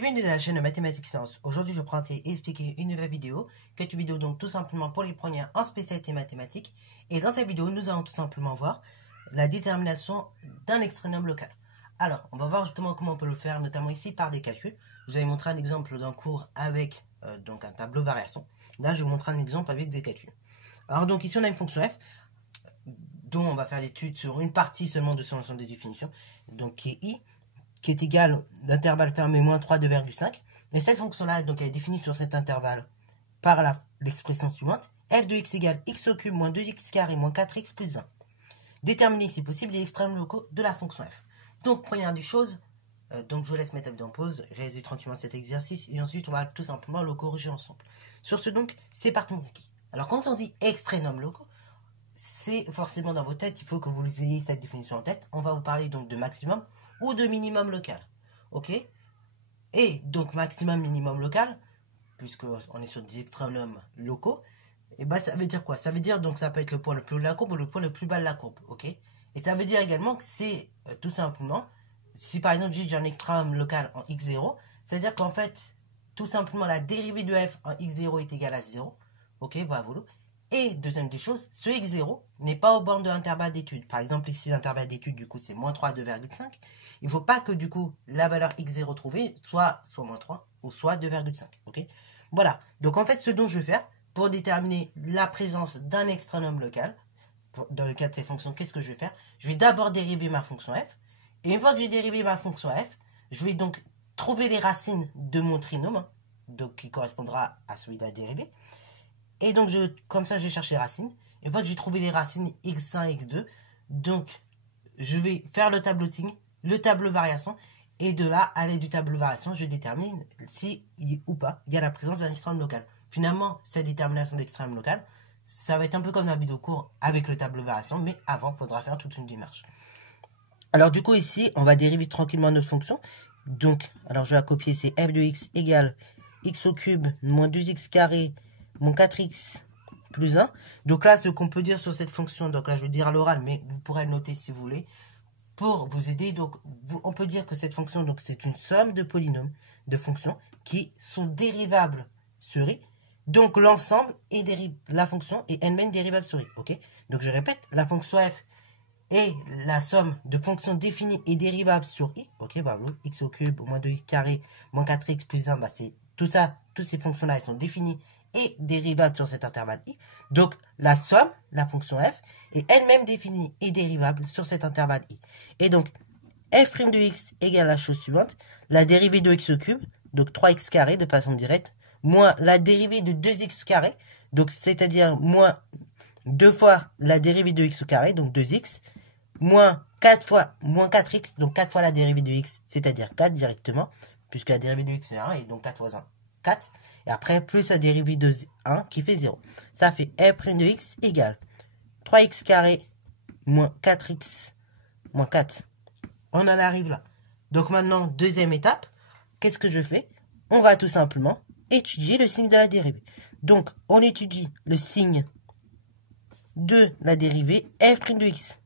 bienvenue dans la chaîne de Mathématiques Sciences. Aujourd'hui, je vais présenter et expliquer une nouvelle vidéo, qui est une vidéo donc tout simplement pour les premiers en spécialité mathématiques. Et dans cette vidéo, nous allons tout simplement voir la détermination d'un extrénum local. Alors, on va voir justement comment on peut le faire, notamment ici par des calculs. Je vous avais montré un exemple d'un cours avec donc un tableau variation. Là, je vais vous montrer un exemple avec des calculs. Alors donc ici, on a une fonction f, dont on va faire l'étude sur une partie seulement de son ensemble de définitions, donc qui est i, qui est égal d'intervalle fermé moins 3 2,5. Et cette fonction-là, donc elle est définie sur cet intervalle par l'expression suivante. F de x égale x au cube moins 2x carré moins 4x plus 1. Déterminer si possible les extrêmes locaux de la fonction f. Donc première des choses, donc je vous laisse mettre la vidéo en pause, réaliser tranquillement cet exercice et ensuite on va tout simplement le corriger ensemble. Sur ce donc, c'est parti mon kiki. Alors quand on dit extrénum locaux, c'est forcément dans vos têtes, il faut que vous ayez cette définition en tête. On va vous parler donc de maximum ou de minimum local. Ok? Et donc maximum, minimum local, puisqu'on est sur des extrénums locaux, et bah ça veut dire quoi? Ça veut dire donc ça peut être le point le plus haut de la courbe ou le point le plus bas de la courbe. Ok? Et ça veut dire également que c'est tout simplement, si par exemple j'ai un extrême local en x0, ça veut dire qu'en fait, tout simplement la dérivée de f en x0 est égale à 0. Ok? Voilà. Et deuxième des choses, ce x0 n'est pas aux bornes de l'intervalle d'étude. Par exemple, ici, l'intervalle d'étude, du coup, c'est moins 3, 2,5. Il ne faut pas que, du coup, la valeur x0 trouvée soit moins 3 ou soit 2,5. Ok? Voilà. Donc, en fait, ce dont je vais faire pour déterminer la présence d'un extrénum local, dans le cas de ces fonctions, qu'est-ce que je vais faire? Je vais d'abord dériver ma fonction f. Et une fois que j'ai dérivé ma fonction f, je vais donc trouver les racines de mon trinôme, donc qui correspondra à celui de la dérivée. Et donc, comme ça, je vais chercher les racines. Et une fois que j'ai trouvé les racines x1, x2, donc, je vais faire le tableau de signe, le tableau variation. Et de là, à l'aide du tableau variation, je détermine si ou pas il y a la présence d'un extrême local. Finalement, cette détermination d'extrême local, ça va être un peu comme dans la vidéo cours avec le tableau variation. Mais avant, il faudra faire toute une démarche. Alors, du coup, ici, on va dériver tranquillement notre fonction. Donc, alors je vais la copier, c'est f de x égale x au cube moins 2x carré moins 4x plus 1. Donc là, ce qu'on peut dire sur cette fonction, donc là, je vais dire à l'oral, mais vous pourrez le noter si vous voulez, pour vous aider. Donc, on peut dire que cette fonction, donc c'est une somme de polynômes, de fonctions, qui sont dérivables sur i. Donc, l'ensemble est la fonction est elle-même dérivable sur i. Ok? Donc, je répète, la fonction f est la somme de fonctions définies et dérivables sur i. Ok? Bah, x au cube moins 2x carré moins 4x plus 1, bah, c'est tout ça, toutes ces fonctions-là, elles sont définies et dérivable sur cet intervalle i. Donc, la somme, la fonction f, est elle-même définie et dérivable sur cet intervalle i. Et donc, f' de x égale la chose suivante, la dérivée de x au cube, donc 3x carré de façon directe, moins la dérivée de 2x carré, donc c'est-à-dire moins 2 fois la dérivée de x au carré, donc 2x, moins 4 fois, moins 4x, donc 4 fois la dérivée de x, c'est-à-dire 4 directement, puisque la dérivée de x c'est 1, et donc 4 fois 1, 4. Et après, plus la dérivée de 1 qui fait 0. Ça fait f' de x égale 3x carré moins 4x moins 4. On en arrive là. Donc maintenant, deuxième étape, qu'est-ce que je fais? On va tout simplement étudier le signe de la dérivée. Donc, on étudie le signe de la dérivée f' de x.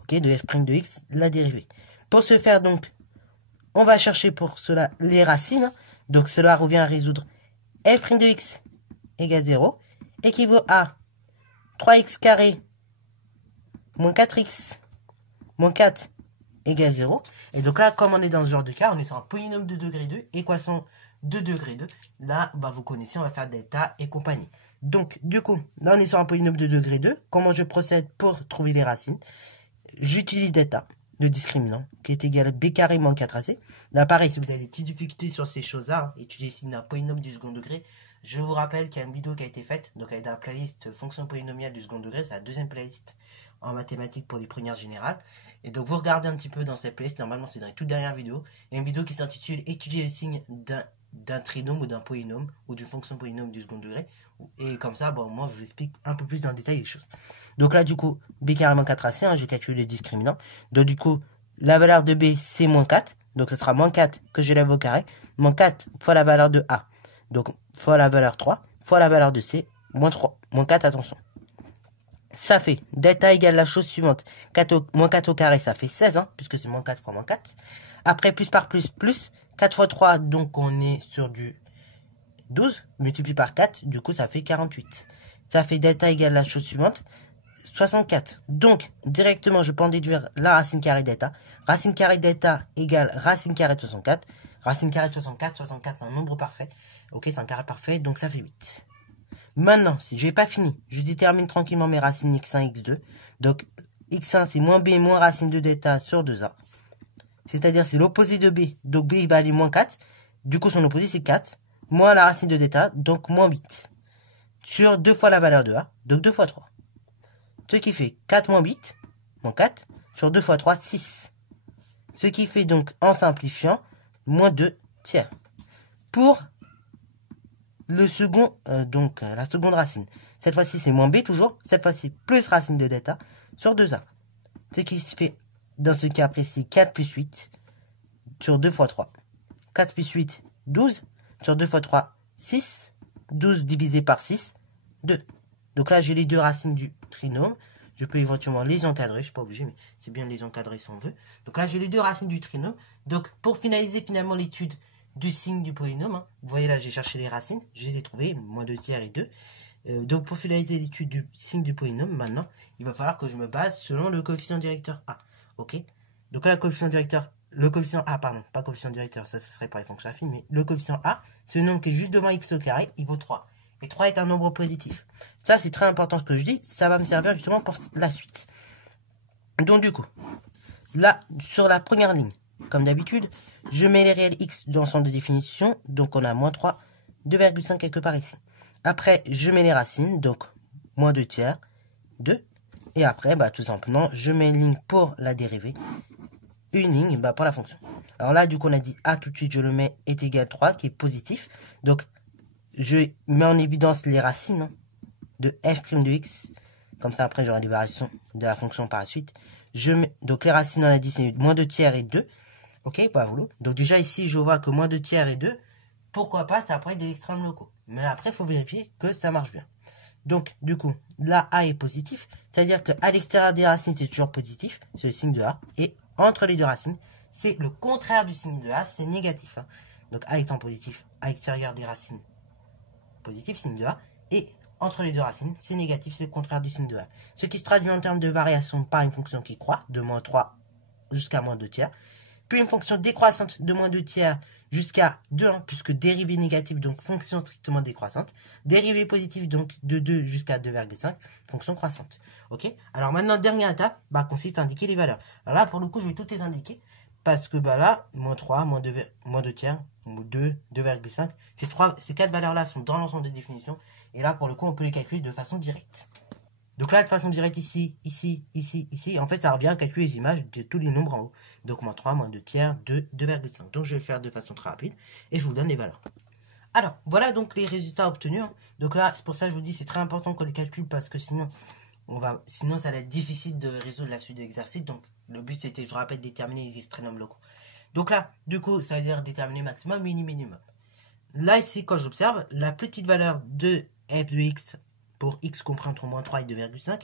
Ok, de f' de x, la dérivée. Pour ce faire, donc, on va chercher pour cela les racines. Donc, cela revient à résoudre f' de x égale 0 équivaut à 3x carré moins 4x moins 4 égale 0. Et donc là, comme on est dans ce genre de cas, on est sur un polynôme de degré 2, équation de degré 2. Là, bah, vous connaissez, on va faire delta et compagnie. Donc, du coup, là, on est sur un polynôme de degré 2. Comment je procède pour trouver les racines? J'utilise delta, le discriminant, qui est égal à b carré moins 4ac. Là, pareil, si vous avez des petites difficultés sur ces choses-là, étudier ici un polynôme du second degré, je vous rappelle qu'il y a une vidéo qui a été faite, donc avec la playlist fonction polynomiale du second degré, c'est la deuxième playlist en mathématiques pour les premières générales. Et donc, vous regardez un petit peu dans cette playlist, normalement, c'est dans les toutes dernières vidéos. Il y a une vidéo qui s'intitule étudier les signes d'un trinôme ou d'un polynôme, ou d'une fonction polynôme du second degré. Et comme ça, bon, moi, je vous explique un peu plus dans le détail les choses. Donc là, du coup, b carré moins 4ac, hein, je calcule le discriminant. Donc, du coup, la valeur de b, c'est moins 4. Donc, ce sera moins 4 que je lève au carré. Moins 4 fois la valeur de a. Donc, fois la valeur 3, fois la valeur de c, moins 3, moins 4, attention. Ça fait delta égale la chose suivante. Moins 4 au carré, ça fait 16, hein, puisque c'est moins 4 fois moins 4. Après, plus par plus, plus. 4 fois 3, donc on est sur du 12. Multiplie par 4, du coup, ça fait 48. Ça fait delta égale la chose suivante. 64. Donc, directement, je peux en déduire la racine carrée delta. Racine carrée delta égale racine carrée de 64. Racine carrée de 64, 64 c'est un nombre parfait. Ok, c'est un carré parfait, donc ça fait 8. Maintenant, si je n'ai pas fini, je détermine tranquillement mes racines x1, x2. Donc, x1 c'est moins b moins racine de delta sur 2a. C'est-à-dire c'est l'opposé de b. Donc b il va aller moins 4. Du coup, son opposé c'est 4. Moins la racine de delta, donc moins 8. Sur 2 fois la valeur de a, donc 2 fois 3. Ce qui fait 4 moins 8, moins 4, sur 2 fois 3, 6. Ce qui fait donc, en simplifiant, moins 2 tiers. Pour le second, la seconde racine. Cette fois-ci, c'est moins b toujours. Cette fois-ci, plus racine de delta sur 2a. Ce qui se fait, dans ce cas précis, 4 plus 8 sur 2 fois 3. 4 plus 8, 12. Sur 2 fois 3, 6. 12 divisé par 6, 2. Donc là, j'ai les deux racines du trinôme. Je peux éventuellement les encadrer. Je ne suis pas obligé, mais c'est bien de les encadrer si on veut. Donc là, j'ai les deux racines du trinôme. Donc, pour finaliser finalement l'étude du signe du polynôme, hein, vous voyez là, j'ai cherché les racines. Je les ai trouvées, moins 2 tiers et 2. Donc, pour finaliser l'étude du signe du polynôme, maintenant, il va falloir que je me base selon le coefficient directeur A. Ok? Donc là, le coefficient A, pardon, pas coefficient directeur, ça serait pour les fonctions affines, mais le coefficient A, c'est le nombre qui est juste devant x au carré, il vaut 3. Et 3 est un nombre positif. Ça, c'est très important ce que je dis, ça va me servir justement pour la suite. Donc du coup, là, sur la première ligne, comme d'habitude, je mets les réels x dans l'ensemble de définition, donc on a moins 3, 2,5 quelque part ici. Après, je mets les racines, donc moins 2 tiers, 2. Et après, bah, tout simplement, je mets une ligne pour la dérivée, une ligne pour la fonction. Alors là, du coup, on a dit A tout de suite, je le mets est égal à 3, qui est positif. Donc, je mets en évidence les racines de f' de x. Comme ça, après, j'aurai les variations de la fonction par la suite. Donc, les racines, on a dit, c'est moins 2 tiers et 2. Ok, pas voulu. Donc, déjà, ici, je vois que moins 2 tiers et 2, pourquoi pas, ça pourrait être des extrêmes locaux. Mais après, il faut vérifier que ça marche bien. Donc, du coup, là, A est positif. C'est-à-dire qu'à l'extérieur des racines, c'est toujours positif. C'est le signe de A. Et entre les deux racines, c'est le contraire du signe de A, c'est négatif. Hein. Donc, A étant positif, à l'extérieur des racines, positif, signe de A. Et entre les deux racines, c'est négatif, c'est le contraire du signe de A. Ce qui se traduit en termes de variation par une fonction qui croît, de moins 3 jusqu'à moins 2 tiers. Puis une fonction décroissante de moins 2 tiers jusqu'à 2, hein, puisque dérivée négative, donc fonction strictement décroissante. Dérivée positive, donc de 2 jusqu'à 2,5, fonction croissante. Ok. Alors maintenant, dernière étape, consiste à indiquer les valeurs. Alors là, pour le coup, je vais toutes les indiquer, parce que là, moins 3, moins 2 tiers, 2, 2,5, ces 4 valeurs-là sont dans l'ensemble des définitions, et là, pour le coup, on peut les calculer de façon directe. Donc là, de façon directe, ici, ici, ici, ici, en fait, ça revient à calculer les images de tous les nombres en haut. Donc, moins 3, moins 2 tiers, 2, 2,5. Donc, je vais le faire de façon très rapide et je vous donne les valeurs. Alors, voilà donc les résultats obtenus. Hein. Donc là, c'est pour ça que je vous dis, c'est très important qu'on les calcule parce que sinon, ça va être difficile de résoudre la suite de l'exercice. Donc, le but, c'était, je rappelle, déterminer les extrénomes locaux. Donc là, du coup, ça veut dire déterminer maximum, minimum. Là, ici, quand j'observe, la petite valeur de f de x pour x compris entre moins 3 et 2,5,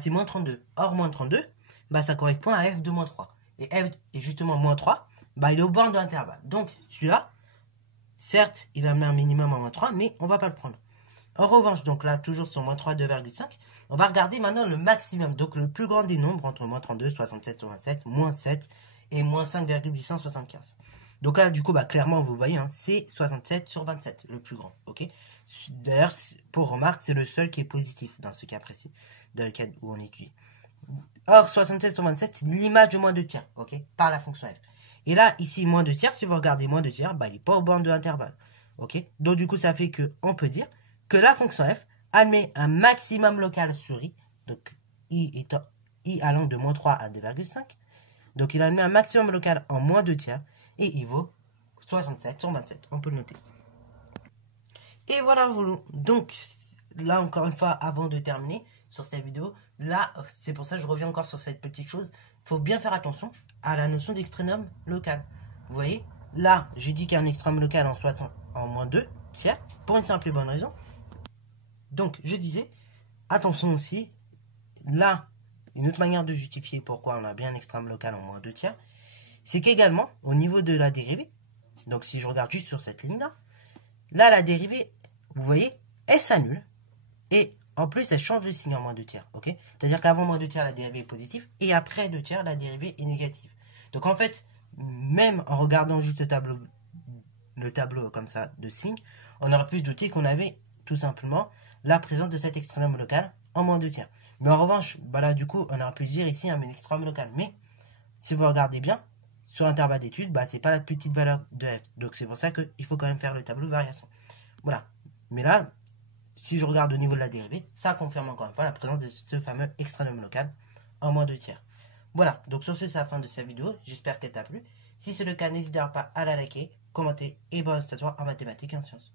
c'est moins 32. Or, moins 32, ça correspond à f de moins 3. Et f est justement moins 3, il est au bord de l'intervalle. Donc, celui-là, certes, il a mis un minimum à moins 3, mais on ne va pas le prendre. En revanche, donc là, toujours sur moins 3 et 2,5, on va regarder maintenant le maximum, donc le plus grand des nombres entre moins 32, 67 sur 27, moins 7 et moins 5,875. Donc là, du coup, clairement, vous voyez, hein, c'est 67 sur 27, le plus grand, ok. D'ailleurs, pour remarque, c'est le seul qui est positif dans ce cas précis, dans le cas où on étudie. Or, 67 sur 27, c'est l'image de moins 2 tiers, ok, par la fonction f. Et là, ici, moins 2 tiers, si vous regardez moins 2 tiers, il n'est pas au bord de l'intervalle, ok. Donc, du coup, ça fait qu'on peut dire que la fonction f admet un maximum local sur i, donc i allant de moins 3 à 2,5. Donc, il admet un maximum local en moins 2 tiers, et il vaut 67 sur 27, on peut le noter. Et voilà, donc là encore une fois, avant de terminer sur cette vidéo, là c'est pour ça que je reviens encore sur cette petite chose, il faut bien faire attention à la notion d'extrénome local. Vous voyez, là j'ai dit qu'il y a un extrême local en moins 2 tiers, pour une simple et bonne raison. Donc je disais, attention aussi, là, une autre manière de justifier pourquoi on a bien un extrême local en moins 2 tiers, c'est qu'également, au niveau de la dérivée, donc si je regarde juste sur cette ligne-là, là, la dérivée, vous voyez, elle s'annule. Et en plus, elle change de signe en moins 2 tiers. Ok, c'est-à-dire qu'avant moins 2 tiers, la dérivée est positive. Et après 2 tiers, la dérivée est négative. Donc en fait, même en regardant juste le tableau comme ça de signes, on aurait pu se douter qu'on avait tout simplement la présence de cet extrême local en moins 2 tiers. Mais en revanche, bah là du coup, on aurait pu dire ici un extrême local. Mais si vous regardez bien, sur l'intervalle d'étude, bah, c'est pas la plus petite valeur de f. Donc c'est pour ça qu'il faut quand même faire le tableau de variation. Voilà. Mais là, si je regarde au niveau de la dérivée, ça confirme encore une fois la présence de ce fameux extrême local en moins 2 tiers. Voilà, donc sur ce, c'est la fin de cette vidéo. J'espère qu'elle t'a plu. Si c'est le cas, n'hésitez pas à la liker, commenter et bonne à toi en mathématiques et en sciences.